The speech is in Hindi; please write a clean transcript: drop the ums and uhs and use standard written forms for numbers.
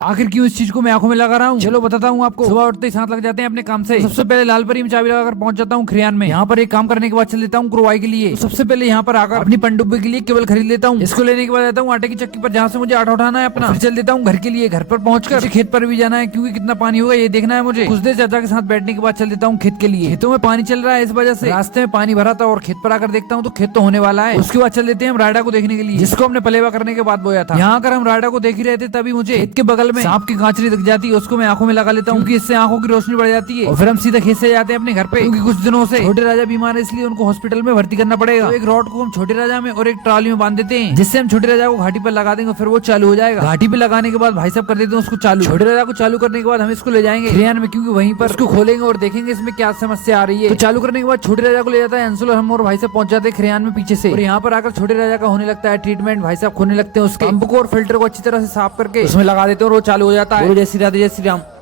आखिर क्यों इस चीज को मैं आंखों में लगा रहा हूँ? चलो बताता हूँ आपको। सुबह उठते ही साथ लग जाते हैं अपने काम से। सबसे पहले लालपरी में चाबी लगाकर पहुंच जाता हूँ खरियान में। यहाँ पर एक काम करने के बाद चल देता हूँ क्रुवाई के लिए। तो सबसे पहले यहाँ पर आकर अपनी पनडुब्बी के लिए केबल खरीद लेता हूँ। इसको लेने के बाद आता हूँ आटे की चक्की पर, जहाँ से मुझे आटा उठाना है अपना। फिर चल देता हूँ घर के लिए। घर पर पहुंचकर खेत पर भी जाना है, क्योंकि कितना पानी होगा ये देखना है मुझे। कुछ देर चाचा के साथ बैठने के बाद चल देता हूँ खेत के लिए। खेतों में पानी चल रहा है, इस वजह से रास्ते में पानी भरा था और खेत पर आकर देखता हूँ तो खेत तो होने वाला है। उसके बाद चल देते हैं हम रायडा को देखने के लिए, जिसको हमने पलेवा करने के बाद बोया था। यहाँ आकर हम रायडा को देख ही रहे थे, तभी मुझे खेत के बगल में सांप की गांचरी दिख जाती है। उसको मैं आंखों में लगा लेता हूँ, क्योंकि इससे आंखों की रोशनी बढ़ जाती है। और फिर हम सीधा खेत से जाते हैं अपने घर पे, क्योंकि कुछ दिनों से छोटे राजा बीमार है, इसलिए उनको हॉस्पिटल में भर्ती करना पड़ेगा। तो एक रॉड को हम छोटे राजा में और एक ट्रॉली में बांध देते हैं, जिससे हम छोटे राजा को घाटी पर लगा देंगे, फिर वो चालू हो जाएगा। घाटी पे लगाने के बाद भाई साहब कर देते हैं उसको चालू। छोटे राजा को चालू करने के बाद हम इसको ले जाएंगे खरियान में, क्योंकि वहीं पर उसको खोलेंगे और देखेंगे इसमें क्या समस्या आ रही है। तो चालू करने के बाद छोटे राजा को ले जाता है अंशुल, और हम और भाई साहब पहुंच जाते हैं खरियान में पीछे से। और यहाँ पर आकर छोटे राजा का होने लगता है ट्रीटमेंट। भाई साहब खोने लगते हैं उसके पंप को और फिल्टर को अच्छी तरह से साफ करके उसमें लगा देते हैं और वो चालू हो जाता है। जय श्री राधे, जय श्री राम।